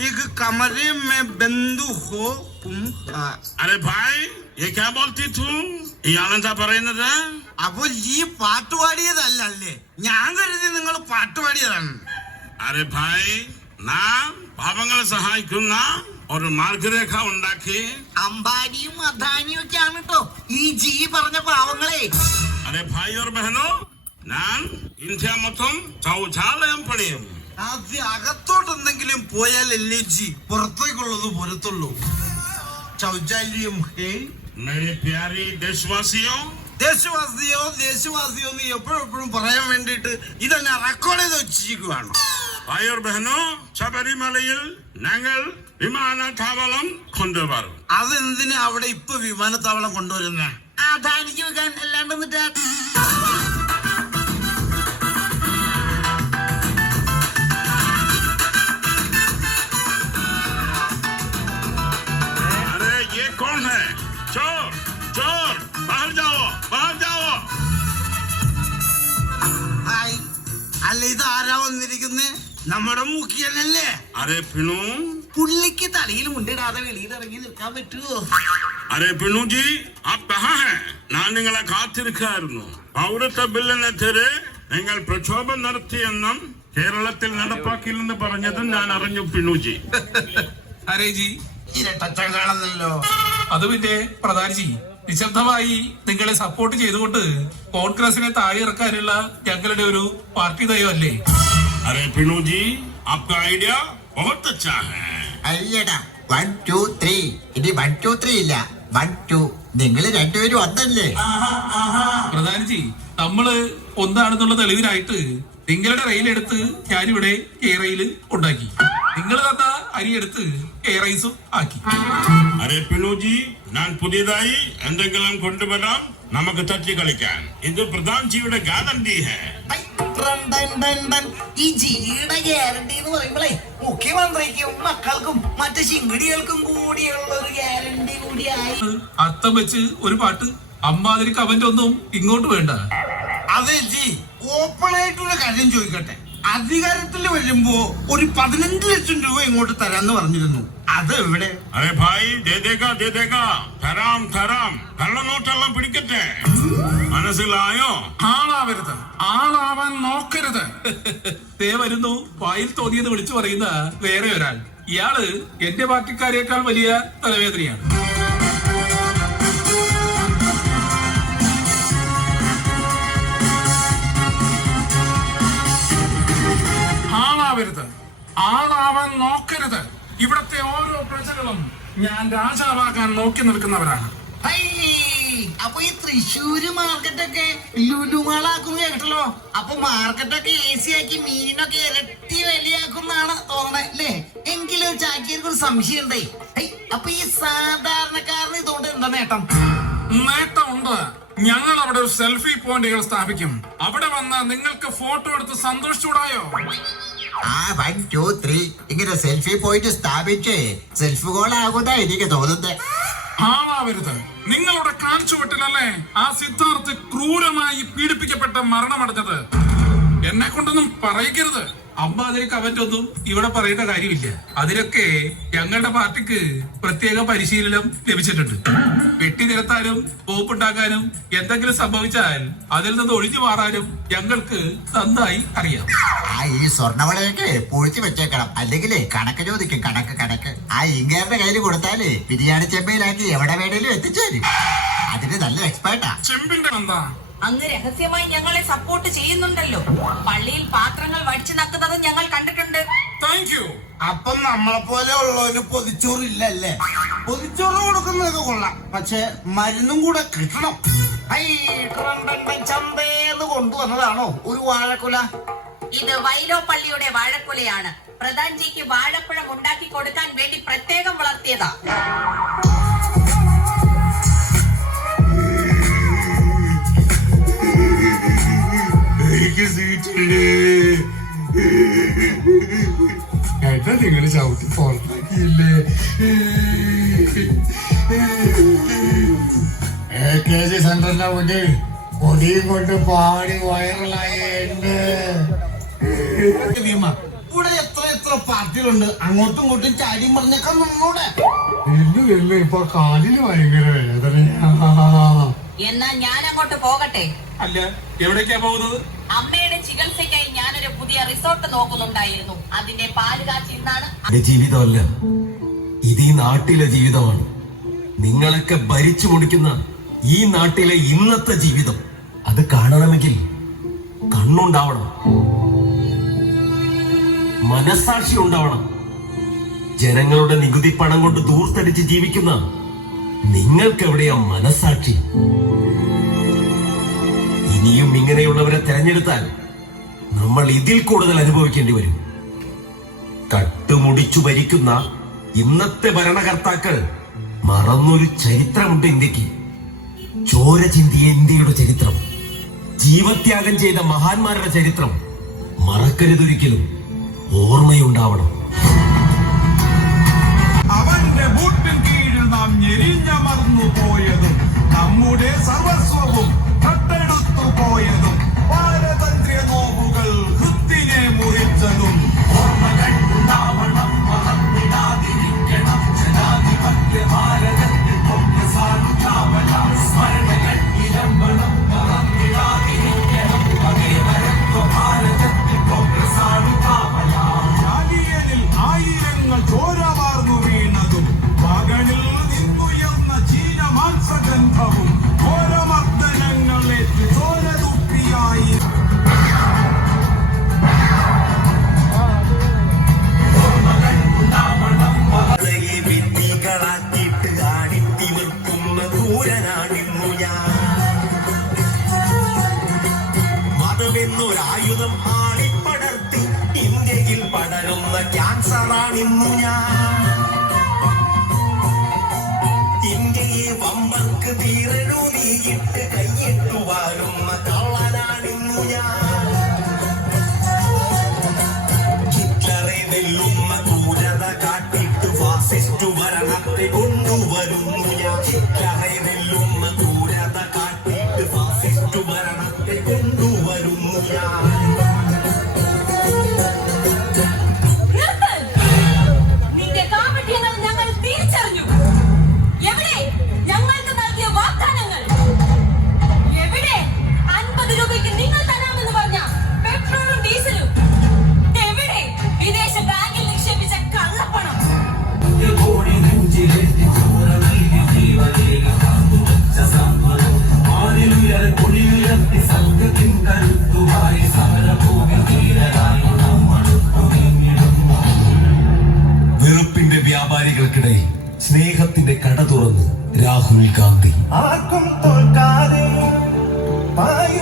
एक कमरे में बंदू हो तुम हाँ. अरे भाई ये क्या बोलती तू ഇയാളെന്താ പറയുന്നത് അപ്പൊ ഈ പാട്ട് പാടിയതല്ല അല്ലേ ഞാൻ കരുതി നിങ്ങൾ പാട്ട് പാടിയതാണ് അരെ ഭായ് നാം പാവങ്ങളെ സഹായിക്കുന്ന ഒരു മാർഗരേഖ ഉണ്ടാക്കി അംബാനിയും അദാനിയും ഒക്കെയാണ് കേട്ടോ ഈ ജി പറഞ്ഞ പാവങ്ങളെ അരെ ഭായ് ഓർ ബഹനോ ഞാൻ ഇന്ത്യ മൊത്തം ശൗചാലയം പണിയും ആദ്യം അകത്തോട്ടെന്തെങ്കിലും പോയാലല്ലേ ജി പുറത്തേക്കുള്ളത് പുറത്തുള്ളൂ ചൗചാല്യം ഹേ? മേരെ പ്യാരി ദേശവാസിയോ ദേശവാസിയോ ദേശവാസിയോ എന്ന് എപ്പോഴെപ്പോഴും പറയാൻ വേണ്ടിയിട്ട് ഇതെന്നെ റെക്കോർഡ് ചെയ്ത് വെച്ചിരിക്കുകയാണ് അയ്യോർ ബഹനോ ശബരിമലയിൽ ഞങ്ങൾ വിമാനത്താവളം കൊണ്ടുവരും. അതെന്തിനാ അവിടെ ഇപ്പൊ വിമാനത്താവളം കൊണ്ടുവരുന്നത് അതാ എനിക്ക് വെക്കാൻ कौन है चोर चोर बाहर जाओ बाहर जाओ ഹായ് അല്ല ഇത് ആരാ വന്നിരിക്കുന്നേ നമ്മുടെ മുഖ്യനല്ലേ अरे पिनू പുള്ളിക്ക് തലയിൽ മുണ്ടിടാതെ വെളിയിൽ ഇറങ്ങി നിൽക്കാൻ പറ്റുമോ അരെ പിണുജി ആപ് കഹാ ഹെ ഞാൻ നിങ്ങളെ കാത്തിരിക്കായിരുന്നു പൗരത്വ ബില്ലിനെതിരെ നിങ്ങൾ പ്രക്ഷോഭം നടത്തിയെന്നും കേരളത്തിൽ നടപ്പാക്കില്ലെന്ന് പറഞ്ഞതും ഞാൻ അറിഞ്ഞു പിണുജി അരേ ജി ഇരട്ടച്ചൻ കാണുന്നല്ലോ അത് പിന്നെ പ്രധാനജി നിശബ്ദമായി നിങ്ങളെ സപ്പോർട്ട് ചെയ്തുകൊണ്ട് കോൺഗ്രസിനെ താഴെ ഇറക്കാനുള്ള ഞങ്ങളുടെ ഒരു പാർട്ടി നയമല്ലേ? അരെ പിണുജി ആപ്ക ഐഡിയ ബഹുത് അച്ഛാ അല്ലടാ വൺ ടു ത്രീ ഇനി വൺ ടു ത്രീ ഇല്ല. വൺ ടു നിങ്ങൾ രണ്ടുപേരും ഒന്നല്ലേ? പ്രധാനജി നമ്മൾ ഒന്നാണെന്നുള്ള തെളിവിനായിട്ട് നിങ്ങളുടെ റെയിലെടുത്ത് ഞാനിവിടെ കേരയിൽ ഉണ്ടാക്കി. നിങ്ങൾ തന്ന അരിയെടുത്ത് കേറൈസും ആക്കി. അരെ പിണുജി ഞാൻ പുതിയതായി എന്തെങ്കിലും കൊണ്ടുവരാം. നമുക്ക് തട്ടി കളിക്കാൻ. ഇത് പ്രധാൻജിയുടെ ഗ്യാരണ്ടി ഹെ. ഈ ജിയുടെ ഗ്യാരണ്ടി എന്ന് പറയുമ്പോഴേ മുഖ്യമന്ത്രിക്കും മക്കൾക്കും മറ്റു ശിങ്കിടികൾക്കും കൂടിയുള്ള ഒരു ഗ്യാരണ്ടി കൂടിയായി അത്തം വെച്ച് ഒരു പാട്ട് അമ്മാതിരി കമന്റ് ഒന്നും ഇങ്ങോട്ട് വേണ്ട. അതെ ജി. ഓപ്പൺ ആയിട്ടൊരു കാര്യം ചോദിക്കട്ടെ. അധികാരത്തിൽ വരുമ്പോ ഒരു പതിനഞ്ച് ലക്ഷം രൂപ ഇങ്ങോട്ട് തരാന്ന് പറഞ്ഞിരുന്നു. അത് എവിടെ? അതെ ഭായ് ദേദേഗാ തരാം തരാം. കള്ളനോട്ടെല്ലാം പിടിക്കട്ടെ. മനസ്സിലായോ? ആളാവരുത്. ആളാവാൻ നോക്കരുത്. ദേ വരുന്നു. വായിൽ തോന്നിയത് വിളിച്ചു പറയുന്ന വേറെ ഒരാൾ. ഇയാൾ എന്റെ പാർട്ടിക്കാരേക്കാൾ വലിയ തലവേദനയാണ്. ആളാവാൻ നോക്കരുത്. ഇവിടത്തെ ഓരോ പ്രജകളും ഞാൻ രാജാവാകാൻ നോക്കി നിൽക്കുന്നവരാണ്. അപ്പൊ ഈ തൃശ്ശൂര് മാർക്കറ്റൊക്കെ ലുലുമാളാക്കുന്നു കേട്ടല്ലോ അപ്പൊ മാർക്കറ്റൊക്കെ എ സി ആക്കി മീനിനൊക്കെ ഇരട്ടി വിലയാക്കുന്നാണ് തോന്നണേ അല്ലേ? എങ്കിലും ചാക്കിയർക്ക് ഒരു സംശയം ഉണ്ടേ. അപ്പൊ ഈ സാധാരണക്കാരന് ഇതുകൊണ്ട് എന്താ നേട്ടം? നേട്ടമുണ്ട്. ഞങ്ങൾ അവിടെ ഒരു സെൽഫി പോയിന്റുകൾ സ്ഥാപിക്കും. അവിടെ വന്ന് നിങ്ങൾക്ക് ഫോട്ടോ എടുത്ത് സന്തോഷിച്ചൂടായോ ആ വൺ ടു ത്രീ ഇങ്ങനെ സെൽഫി പോയിന്റ് സ്ഥാപിച്ച് സെൽഫി കോൾ ആകുന്ന എനിക്ക് തോന്നുന്നത് ആവാവരുത് നിങ്ങളുടെ കാണിച്ചു വിട്ടില്ലല്ലേ ആ സിദ്ധാർത്ഥ് ക്രൂരമായി പീഡിപ്പിക്കപ്പെട്ട മരണമടഞ്ഞത്? എന്നെ കൊണ്ടൊന്നും പറയിക്കരുത്. അമ്മാതിരി കമന്റ് ഒന്നും ഇവിടെ പറയേണ്ട കാര്യമില്ല. അതിനൊക്കെ ഞങ്ങളുടെ പാർട്ടിക്ക് പ്രത്യേക പരിശീലനം ലഭിച്ചിട്ടുണ്ട്. വെട്ടി നിരത്താനും പോപ്പുണ്ടാക്കാനും എന്തെങ്കിലും സംഭവിച്ചാൽ അതിൽ നിന്ന് ഒഴിഞ്ഞു മാറാനും ഞങ്ങൾക്ക് നന്നായി അറിയാം. ആ ഈ സ്വർണവളയൊക്കെ പൊഴിച്ചു വെച്ചേക്കണം. അല്ലെങ്കിൽ കണക്ക് ചോദിക്കും കണക്ക് കണക്ക്. ആ ഇങ്ങേരുടെ കയ്യിൽ കൊടുത്താലേ ബിരിയാണി ചെമ്പയിലാക്കി എവിടെ വേണേലും എത്തിച്ചേരും. അതിന് നല്ല എക്സ്പേർട്ടാ ചെമ്പിന്റെ എന്താ അങ്ങ് രഹസ്യമായി ഞങ്ങളെ സപ്പോർട്ട് ചെയ്യുന്നുണ്ടല്ലോ. പള്ളിയിൽ പാത്രങ്ങൾ വടിച്ചു നക്കുന്നത് ഞങ്ങൾ കണ്ടിട്ടുണ്ട്. താങ്ക് യു അപ്പം നമ്മളെ പോലെ ഉള്ളവന് പൊതിച്ചോറ് ഇല്ലല്ലേ പൊതിച്ചോറ് കൊടുക്കുന്നതൊക്കെ കൊള്ളാം. പക്ഷെ മരുന്നും കൂടെ കിട്ടണം. ചന്തേന്ന് കൊണ്ടുവന്നതാണോ? ഒരു വാഴക്കുല? ഇത് വൈലോ പള്ളിയുടെ വാഴക്കുലയാണ്. പ്രധാൻജിക്ക് വാഴപ്പഴം ഉണ്ടാക്കി കൊടുക്കാൻ വേണ്ടി പ്രത്യേകം വളർത്തിയതാ. ഏട്ടാ നിങ്ങൾ ചവിട്ടി പുറത്താക്കിയില്ലേ? എ കെ ജി സെന്ററിന്റെ മുന്നിൽ പൊടിയും കൊണ്ട് പാടി വൈറലായ എന്നെ. ഇവിടെ എത്ര എത്ര പാർട്ടികളുണ്ട്? അങ്ങോട്ടും ഇങ്ങോട്ടും ചാടിയും പറഞ്ഞൊക്കെ നിന്നൂടെ. എല്ലു ഇപ്പൊ കാലിന് ഭയങ്കര വേദനയാ. എന്നാ ഞാൻ അങ്ങോട്ട് പോകട്ടെ. അല്ല എവിടേക്കാ പോകുന്നത്? അമ്മയുടെ ചികിത്സയ്ക്കായി ഞാനൊരു പുതിയ റിസോർട്ട് നോക്കുന്നുണ്ടായിരുന്നു. അതിന്റെ പാൽ കാച്ചി എന്റെ ജീവിതമല്ല. ഇത് ഈ നാട്ടിലെ ജീവിതമാണ്. നിങ്ങളൊക്കെ ഭരിച്ചു മുടിക്കുന്ന ഈ നാട്ടിലെ ഇന്നത്തെ ജീവിതം. അത് കാണണമെങ്കിൽ കണ്ണുണ്ടാവണം. മനസാക്ഷി ഉണ്ടാവണം. ജനങ്ങളുടെ നികുതി പണം കൊണ്ട് ദൂർത്തടിച്ച് ജീവിക്കുന്ന നിങ്ങൾക്കെവിടെയാ മനസാക്ഷി ഇനിയും ഇങ്ങനെയുള്ളവരെ തെരഞ്ഞെടുത്താൽ നമ്മൾ ഇതിൽ കൂടുതൽ അനുഭവിക്കേണ്ടി വരും. കട്ടുമുടിച്ചു ഭരിക്കുന്ന ഇന്നത്തെ ഭരണകർത്താക്കൾ മറന്നൊരു ചരിത്രമുണ്ട് ഇന്ത്യയ്ക്ക്. ചോര ചിന്തിയ ഇന്ത്യയുടെ ചരിത്രം ജീവത്യാഗം ചെയ്ത മഹാന്മാരുടെ ചരിത്രം മറക്കരുതൊരിക്കലും ഓർമ്മയുണ്ടാവണം. അവന്റെ ബൂട്ടിൻ കീഴിൽ നാം ഞെരിഞ്ഞമർന്നു പോയത് നമ്മുടെ സർവസ്വവും മതമെന്നൊരായുധം ആളിപ്പടർത്തി. ഇന്ത്യയിൽ പടരുന്ന ക്യാൻസറാണിന്നു ഞാൻ. ഇന്ത്യയെ വമ്പർക്ക് തീരനൂതിയിട്ട് കൈയിട്ടു വാഴുന്ന കള്ളനാണിന്നു ഞാൻ. ഹിറ്റ്ലറെ കാട്ടിട്ട് കൊണ്ടുവരുന്നു ഞാൻ. ഹിറ്റ്ലറെ വെല്ലുന്ന കാട്ടിട്ട് ഫാസിസ്റ്റ് ഭരണത്തെ ഞാൻ খুলগাম